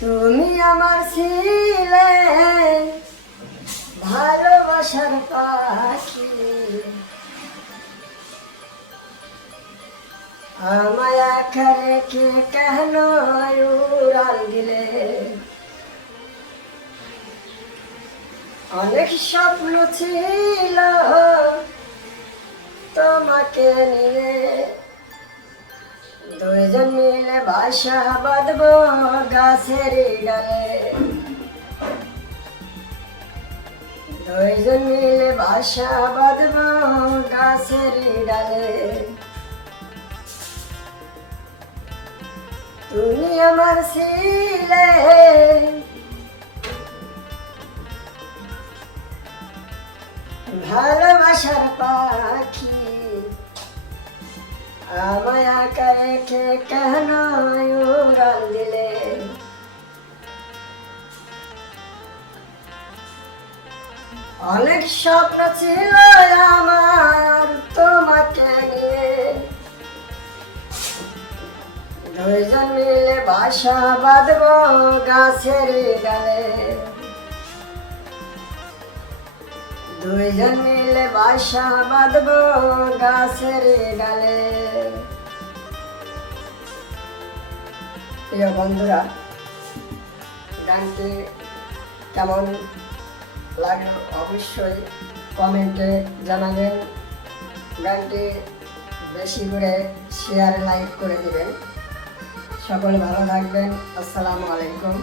তুমি আমার ছিলে ভালোবাসার পাখি। আমায় একা রেখে কেন উড়াল দিলে? অনেক স্বপ্ন ছিল তোমাকে নিয়ে। দুইজন মিলে বাসা বাঁধব। গাছের ডালে। দুইজন মিলে বাসা বাঁধব গাছের ডালে। তুমি আমার ছিলে। ভালোবাসার পাখি আমায় আঁকা রেখে কেন উড়াল দিলে অনেক স্বপ্ন ছিল আমার তোমাকে নিয়ে। দুইজন মিলে বাসা বাঁধব গাছের ডালে। দুইজন মিলে বাসা বাঁধব গাছের ডালে। প্রিয় বন্ধুরা, গানটি কেমন লাগল অবশ্যই কমেন্টে জানাবেন। গানটি বেশি করে শেয়ার লাইক করে দেবেন। সকলে ভালো থাকবেন। আসসালামু আলাইকুম।